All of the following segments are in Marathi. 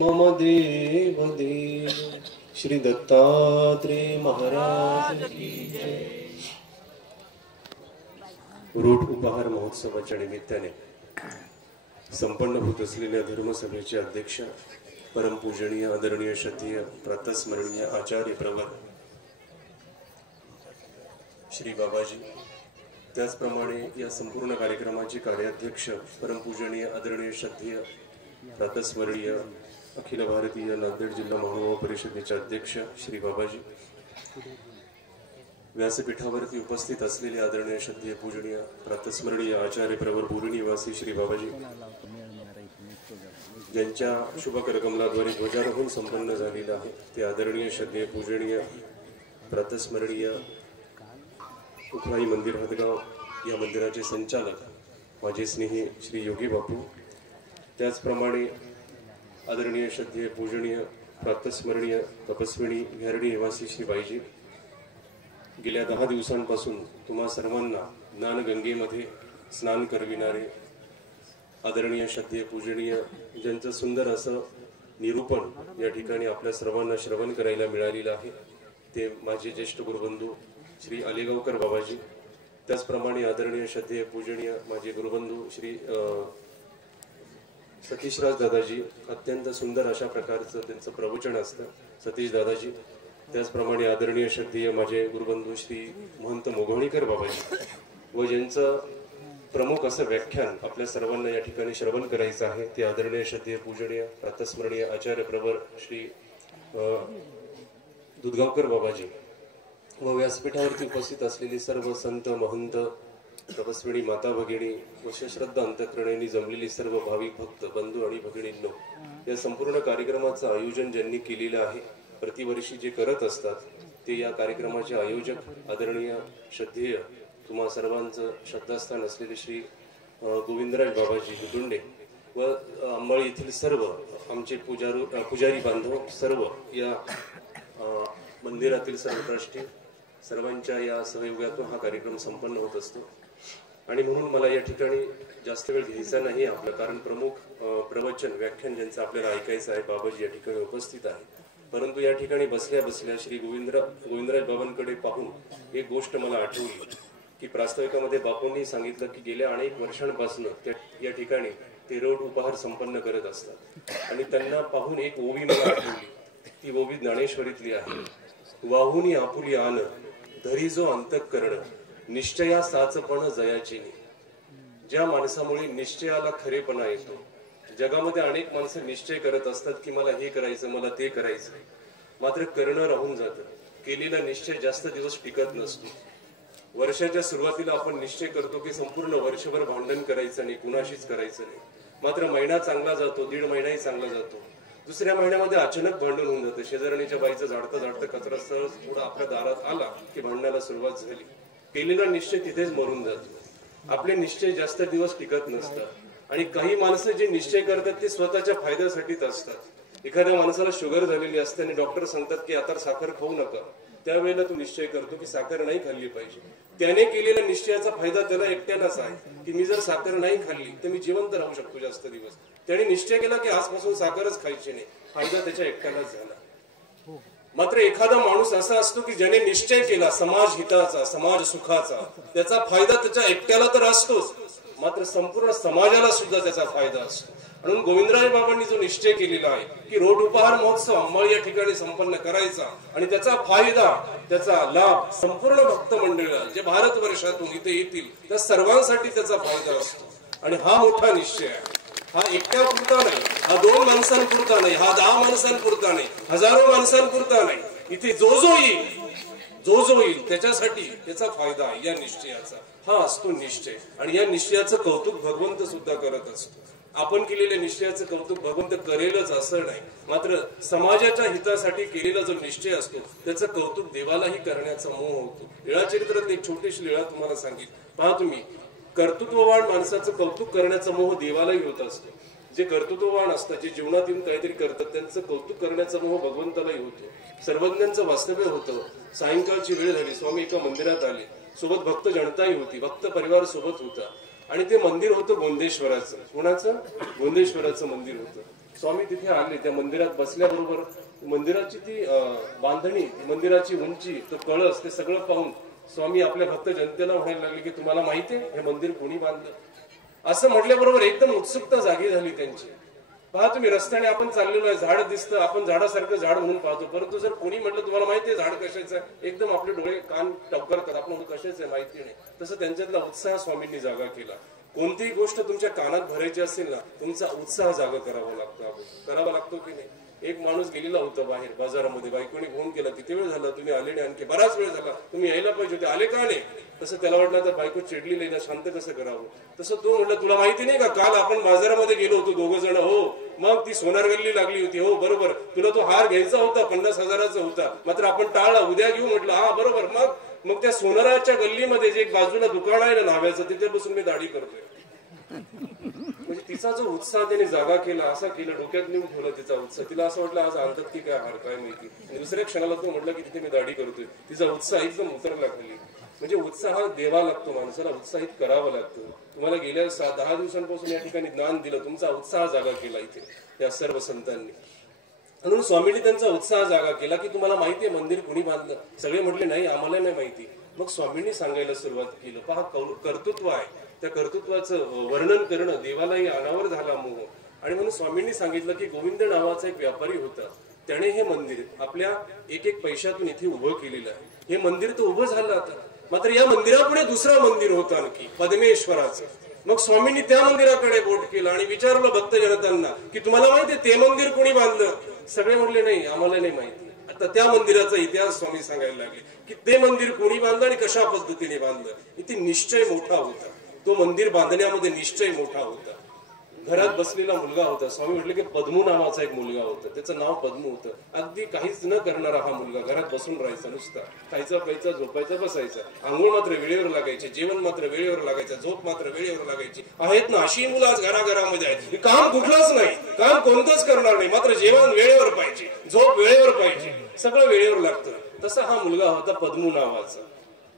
मम देव देव श्री दत्तात्रेय महाराज की जय। रूढ उपहार महोत्सवाच्या निमित्ताने संपन्न होत असलेल्या धर्मसभेचे अध्यक्ष परमपूजनीय आदरणीय श्रद्धेय प्रातस्मरणीय आचार्य प्रवर श्री बाबाजी, त्याचप्रमाणे या संपूर्ण कार्यक्रमाचे कार्याध्यक्ष परमपूजनीय आदरणीय श्रद्धेय प्रातस्मरणीय अखिल भारतीय नांदेड जिल्हा महानुभाव परिषदेचे अध्यक्ष श्री बाबाजी, व्यासपीठावरती उपस्थित असलेले आदरणीय श्रद्धेय पूजनीय प्रातस्मरणीय आचार्य प्रवर पुरी निवासी श्री बाबाजी, ज्यांच्या शुभकरकमलाद्वारे ध्वजारोहण संपन्न झालेलं आहे ते आदरणीय श्रद्धेय पूजनीय प्रातस्मरणीय उखळाई मंदिर हदगाव या मंदिराचे संचालक माझे स्नेही श्री योगी बापू, त्याचप्रमाणे आदरणीय श्रद्धेय पूजनीय प्रातस्मरणीय तपस्विनी घारडी निवासी श्री बाईजी, गेल्या 10 दिवसांपासून तुम्हा सर्वांना ज्ञानगंगेमध्ये स्नान करविणारे आदरणीय श्रद्धेय पूजनीय, ज्यांचं सुंदर असं निरूपण या ठिकाणी आपल्या सर्वांना श्रवण करायला मिळालेलं आहे ते माझे ज्येष्ठ गुरुबंधू श्री आलेगावकर बाबाजी, त्याचप्रमाणे आदरणीय श्रद्धेय पूजनीय माझे गुरुबंधू श्री सतीशराज दादाजी, अत्यंत सुंदर अशा प्रकारचं त्यांचं प्रवचन असतं सतीश दादाजी, त्याचप्रमाणे आदरणीय श्रद्धेय माझे गुरुबंधू श्री महंत मोघवणीकर बाबाजी व ज्यांचं प्रमुख असं व्याख्यान आपल्या सर्वांना या ठिकाणी श्रवण करायचं आहे ते आदरणीय श्रद्धेय पूजनीय प्रातस्मरणीय आचार्य प्रवर श्री दुधगावकर बाबाजी व व्यासपीठावरती उपस्थित असलेली सर्व संत महंत तपस्विनी माता भगिनी व श्रद्धा अंतःकरणेने जमलेली सर्व भाविक भक्त बंधू आणि भगिनींनो, या संपूर्ण कार्यक्रमाचं आयोजन ज्यांनी केलेलं आहे प्रतिवर्षी जे करत असतात ते या कार्यक्रमाचे आयोजक आदरणीय श्रद्धेय तुम्हा सर्वांचं श्रद्धास्थान असलेले श्री गोविंदराज बाबाजी हुदुंडे व अंबाळी येथील सर्व आमचे पुजारी बांधव, सर्व या मंदिरातील सर्व ट्रस्टी सर्वांच्या या सहयोगातून हा कार्यक्रम संपन्न होत असतो। आणि म्हणून मला या ठिकाणी जास्त वेळ घ्यायचा नाही आपलं, कारण प्रमुख प्रवचन व्याख्यान ज्यांचं आपल्याला ऐकायचं आहे बाबाजी या ठिकाणी उपस्थित आहे, परंतु या ठिकाणी बसल्या बसल्या श्री गोविंदराज बाबांकडे पाहून एक गोष्ट मला आठवली की प्रास्ताविकामध्ये बापूंनी सांगितलं की गेल्या अनेक वर्षांपासून या ठिकाणी ते रोड उपहार संपन्न करत असतात आणि त्यांना पाहून एक ओवी मला आठवली, ती ओवी ज्ञानेश्वरीतली आहे। वाहुनी आपुली आन धरी जो अंतःकरण निश्चया साचपण जयाची। ज्या माणसामुळे निश्चयाला खरेपणा येतो, जगामध्ये अनेक माणसं निश्चय करत असतात की मला हे करायचं मला ते करायचं, मात्र करणं राहून जातं, केलेला निश्चय जास्त दिवस टिकत नसतो। वर्षाच्या सुरुवातीला आपण निश्चय करतो की संपूर्ण वर्षभर भांडण करायचं नाही, कुणाशीच करायचं नाही, मात्र महिना चांगला जातो, 1.5 महिनाही चांगला जातो, दुसऱ्या महिन्यामध्ये अचानक भांडण होऊन जातं, शेजारणीच्या बाईचं झाडतं झाडतं कचरा सहज पुढे आपल्या दारात आला की भांडणाला सुरुवात झाली, केलेला निश्चय तिथेच मरून जातो। आपले निश्चय जास्त दिवस टिकत नसतात आणि काही माणसं जे निश्चय करतात ते स्वतःच्या फायद्यासाठीच असतात। एखाद्या माणसाला शुगर झालेली असते आणि डॉक्टर सांगतात की आता साखर खाऊ नका, त्यावेळेला तो निश्चय करतो की साखर नाही खाल्ली पाहिजे, त्याने केलेल्या निश्चयाचा फायदा त्याला एकट्यालाच आहे की मी जर साखर नाही खाल्ली तर मी जिवंत राहू शकतो जास्त दिवस, त्याने निश्चय केला की आजपासून साखरच खायची नाही, फायदा त्याच्या एकट्यालाच झाला। मात्र एखादा माणूस असा असतो की ज्याने निश्चय केला समाज हिताचा समाज सुखाचा, त्याचा फायदा त्याच्या एकट्याला तर असतोच, मात्र संपूर्ण समाजाला सुद्धा त्याचा फायदा असतो। म्हणून गोविंदराज बाबांनी जो निश्चय केलेला आहे की रोड उपहार महोत्सव अंबाळी या ठिकाणी संपन्न करायचा आणि त्याचा फायदा त्याचा लाभ संपूर्ण भक्त मंडळाला जे भारतवर्षातून इथे येतील त्या सर्वांसाठी त्याचा फायदा असतो आणि हा मोठा निश्चय आहे। हा एकट्यापुरता नाही, हा 2 माणसांपुरता नाही, हा 10 माणसांपुरता नाही, हजारो माणसांपुरता नाही, इथे जो येईल त्याच्यासाठी त्याचा फायदा आहे या निश्चयाचा, हा असतो निश्चय। आणि या निश्चयाचं कौतुक भगवंत सुद्धा करत असतो। आपण केलेल्या निश्चयाचं कौतुक भगवंत करेलच असं नाही, मात्र समाजाच्या हितासाठी केलेला जो निश्चय असतो त्याचं कौतुक देवालाही करण्याचा मोह होतो। लीळाचरित्रात एक छोटीशी लीळा तुम्हाला सांगितली, पहा तुम्ही, कर्तृत्ववान माणसाचं कौतुक करण्याचा मोह देवालाही होत असतो। जे कर्तृत्ववान असतात, जे जीवनात येऊन काहीतरी करतात, त्यांचं कौतुक करण्याचा मोह भगवंतालाही होतो। सर्वज्ञांचं वास्तव्य होतं, सायंकाळची वेळ झाली, स्वामी एका मंदिरात आले, सोबत भक्त जनताही होती, भक्त परिवार सोबत होता आणि ते मंदिर होतं गोंदेश्वराचं। कोणाचं? गोंदेश्वराचं मंदिर होतं। स्वामी तिथे आले, त्या मंदिरात बसल्याबरोबर मंदिराची ती बांधणी, मंदिराची उंची, तो कळस, ते सगळं पाहून स्वामी आपल्या भक्त जनतेला म्हणायला लागले की तुम्हाला माहिती आहे हे मंदिर कोणी बांधलं? असं म्हटल्याबरोबर एकदम उत्सुकता जागी झाली त्यांची. पहा तुम्ही, रस्त्याने आपण चाललेलो आहे, झाड दिसतं, आपण झाडासारखं झाड म्हणून पाहतो, परंतु जर कोणी म्हटलं तुम्हाला माहिती आहे झाड कशाचं आहे, एकदम आपले डोळे कान टवकारतात, आपण कशाचं आहे माहिती नाही. तसं त्यांच्यातला उत्साह स्वामींनी जागा केला. कोणतीही गोष्ट तुमच्या कानात भरायची असेल ना, तुमचा उत्साह जागा करावा लागतो की नाही? एक माणूस गेलेला होता बाहेर बाजारामध्ये, बायकोने फोन केला, किती वेळ झाला तुम्ही आले नाही, आणखी बराच वेळ झाला, तुम्ही यायला पाहिजे होते, आले का नाही? तसं त्याला वाटलं तर बायको चिडली नाही, शांत कसं करावं. तसं तो म्हटलं तुला माहिती नाही का, काल आपण बाजारामध्ये गेलो होतो 2 जण. हो, मग ती सोनार गल्ली लागली होती. हो बरोबर, तुला तो हार घ्यायचा होता, 50,000चा होता, मात्र आपण टाळला, उद्या घेऊ म्हटलं. हा बरोबर. मग त्या सोनाराच्या गल्लीमध्ये जे एक बाजूला दुकान आहे ना नाव्याचं, तिथे बसून मी दाढी करतोय. म्हणजे तिचा जो उत्साह त्याने जागा केला, असा केला, डोक्यात नेऊन ठेवला तिचा उत्साह. तिला असं वाटलं आज आणतात की काय हार, काय माहिती. दुसऱ्या क्षणाला तो म्हटलं की तिथे मी दाढी करतोय. तिचा उत्साह एकदम उतरला खाली. म्हणजे उत्साह द्यावा लागतो, माणसाला उत्साहित करावं लागतं. तुम्हाला गेल्या 10 दिवसांपासून या ठिकाणी ज्ञान दिलं, तुमचा उत्साह जागा केला इथे त्या सर्व संतांनी. म्हणून स्वामींनी त्यांचा उत्साह जागा केला की तुम्हाला माहितीये मंदिर कोणी बांधलं? सगळे म्हटले नाही, आम्हाला नाही माहिती. मग स्वामींनी सांगायला सुरुवात केलं, पहा कर्तृत्व आहे, त्या कर्तृत्वाचं वर्णन करणं देवालाही अनावर झाला मोह. आणि म्हणून स्वामींनी सांगितलं की गोविंद नावाचा एक व्यापारी होता, त्याने हे मंदिर आपल्या एक पैशातून इथे उभं केलेलं आहे. हे मंदिर तर उभं झालं आता, मात्र या मंदिरापुढे दुसरं मंदिर होतं आणखी, पद्मेश्वराचं. मग स्वामींनी त्या मंदिराकडे बोट केलं आणि विचारलं भक्त जनतांना की तुम्हाला माहितीये ते मंदिर कोणी बांधलं? सगळे म्हणले नाही, आम्हाला नाही माहिती. आता त्या मंदिराचा इतिहास स्वामी सांगायला लागले की ते मंदिर कोणी बांधलं आणि कशा पद्धतीने बांधलं. इथे निश्चय मोठा होता, तो मंदिर बांधण्यामध्ये निश्चय मोठा होता. घरात बसलेला मुलगा होता. स्वामी म्हटले की पद्मू नावाचा एक मुलगा होता, त्याचं नाव पद्मू होतं. अगदी काहीच न करणारा हा मुलगा, घरात बसून राहायचा, नुसता खायचा प्यायचा झोपायचा बसायचा. आंघोळ मात्र वेळेवर लागायचे, जेवण मात्र वेळेवर लागायचं, झोप मात्र वेळेवर लागायची. आहेत ना अशी मुलं आज घराघरामध्ये आहेत. काम कुठलंच नाही, काम कोणतंच करणार नाही, मात्र जेवण वेळेवर पाहिजे, झोप वेळेवर पाहिजे, सगळं वेळेवर लागतं. तसा हा मुलगा होता पद्मू नावाचा.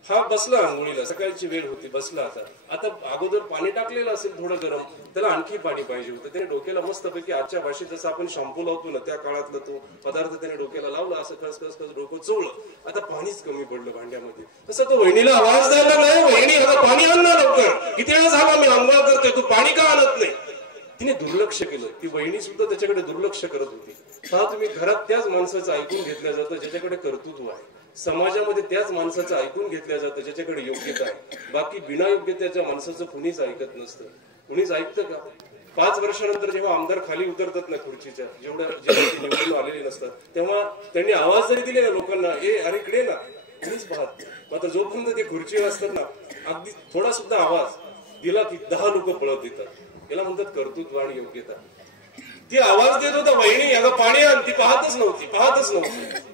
हा बसला आंघोळीला, सकाळची वेळ होती, बसला. आता अगोदर पाणी टाकलेलं असेल थोडं गरम, त्याला आणखी पाणी पाहिजे होतं. त्याने डोक्याला मस्तपैकी आजच्या भाषेत जसं आपण शॅम्पू लावतो ना, त्या काळातला तो पदार्थ त्याने डोक्याला लावला, असं कस कस कस डोकं चोळलं. आता पाणीच कमी पडलं भांड्यामध्ये. तसं तो वहिनीला आवाज द्यायला नाही, वहिनी आता पाणी आण ना लवकर, किती वेळ झाला मी आंघोळ करतोय, तू पाणी का आणत नाही? तिने दुर्लक्ष केलं. ती वहिनी सुद्धा त्याच्याकडे दुर्लक्ष करत होती. पहा तुम्ही, घरात त्याच माणसाचं ऐकून घेतलं जातं ज्याच्याकडे कर्तृत्व आहे. समाजामध्ये त्याच माणसाचं ऐकून घेतलं जातं ज्याच्याकडे योग्यता आहे. बाकी बिना योग्यतेच्या माणसाचं कुणीच ऐकत नसतं. कुणीच ऐकतं का? 5 वर्षानंतर जेव्हा आमदार खाली उतरतात ना खुर्चीच्या, जेव्हा निवडून आलेले नसतात, तेव्हा त्यांनी आवाज जरी दिले ना लोकांना, ए अरे इकडे ना, कुणीच पाहत. मात्र जोपर्यंत ते खुर्चीवर असतात ना, अगदी थोडा सुद्धा आवाज दिला की 10 लोक पळत येतात. याला म्हणतात कर्तृत्व आणि योग्यता. ती आवाज देत होता, वहिनी याला पाणी आण, ती पाहतच नव्हती.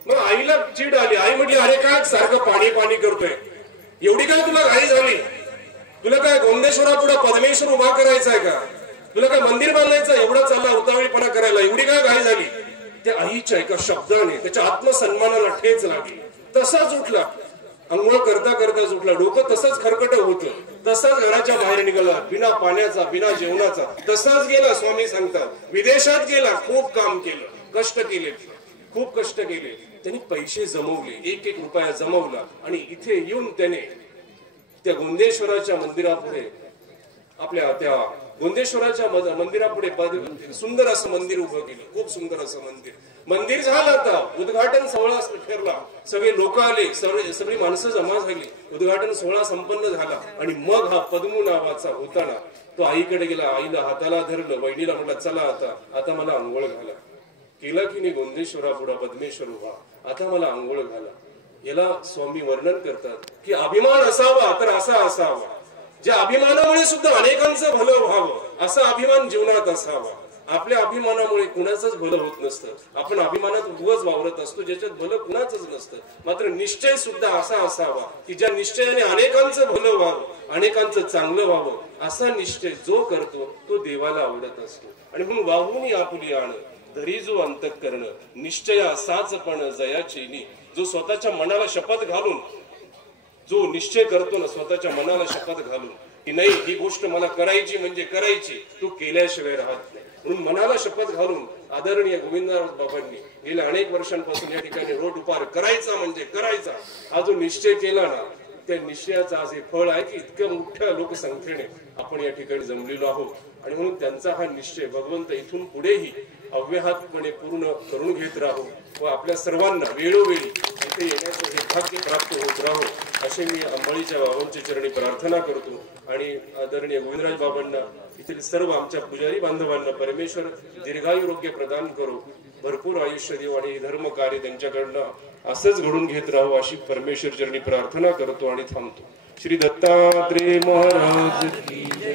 मग आईला चिड आली. आई म्हटली, अरे काय सारखं पाणी पाणी करतोय, एवढी काय तुला घाई झाली? तुला काय गोंदेश्वरा पुढे पद्मेश्वर उभा करायचा आहे का? तुला काय मंदिर बांधायचं? एवढा चालला उतावळीपणा करायला, एवढी काय घाई झाली? त्या आईच्या एका शब्दाने त्याच्या आत्मसन्मानाला ठेच लागली. तसाच उठला, अंघोळ करता करताच उठला, डोकं तसंच खरकट होतं, तसाच घराच्या बाहेर निघाला, बिना पाण्याचा बिना जेवणाचा तसाच गेला. स्वामी सांगतात विदेशात गेला, खूप काम केलं, कष्ट केले, खूप कष्ट केले. त्यांनी पैसे जमवले, 1-1 रुपया जमवला आणि इथे येऊन त्याने त्या गोंदेश्वराच्या मंदिरापुढे, आपल्या त्या गोंदेश्वराच्या मंदिरापुढे सुंदर असं मंदिर उभं केलं. खूप सुंदर असं मंदिर झालं. आता उद्घाटन सोहळा ठरला, सगळे लोक आले, सगळी माणसं जमा झाली, उद्घाटन सोहळा संपन्न झाला. आणि मग हा पद्मू नावाचा होताना तो आईकडे गेला, आईला हाताला धरलं, वहिनीला म्हटलं चला आता मला आंघोळ घाला. केला की नाही गोंदेश्वरा पुढे पद्मेश्वर उभा, आता मला आंघोळ घाला. याला स्वामी वर्णन करतात की अभिमान असावा तर असा असावा, ज्या अभिमानामुळे सुद्धा अनेकांचं भलं व्हावं, असा अभिमान जीवनात असावा. आपल्या अभिमानामुळे कुणाचंच भलं होत नसतं. आपण अभिमानात उगाच वावरत असतो, ज्याच्यात भलं कुणाचंच नसतं. मात्र निश्चय सुद्धा असा असावा की ज्या निश्चयाने अनेकांचं भलं व्हावं, अनेकांचं चांगलं व्हावं, असा निश्चय जो करतो तो देवाला आवडत असतो. आणि म्हणून वाहून आपुली आण धरी जो अंतःकरण, निश्चया साचपण जयाचेनी. जो स्वतःच्या मनाला शपथ घालून, जो निश्चय करतो ना, स्वतःच्या मनाला शपथ घालून की नाही ही गोष्ट मला करायची म्हणजे करायची, तू केल्याशिवाय राहत नाही. म्हणून मनाला शपथ घालून आदरणीय गोविंदराव बाबांनी गेल्या अनेक वर्षांपासून या ठिकाणी रोड उपार करायचा म्हणजे करायचा हा जो निश्चय केला ना, त्या निश्चयाचं आज हे फळ आहे की इतक्या मोठ्या लोकसंख्येने आपण या ठिकाणी जमलेलो आहोत. आणि म्हणून त्यांचा हा निश्चय भगवंत इथून पुढेही अव्याहतपणे पूर्ण करून घेत राहू व आपल्या सर्वांना वेळोवेळी इथे येण्याचं हे भाग्य प्राप्त होत राहू असे मी अंबळीच्या बाबांच्या चरणी प्रार्थना करतो. आणि आदरणीय गोविंदराज बाबांना, इथील सर्व आमच्या पुजारी बांधवांना परमेश्वर दीर्घायुरोग्य प्रदान करो, भरपूर आयुष्य देव आणि धर्म कार्य त्यांच्याकडनं असंच घडून घेत राहू अशी परमेश्वर चरणी प्रार्थना करतो आणि थांबतो. श्री दत्तात्रेय महाराज की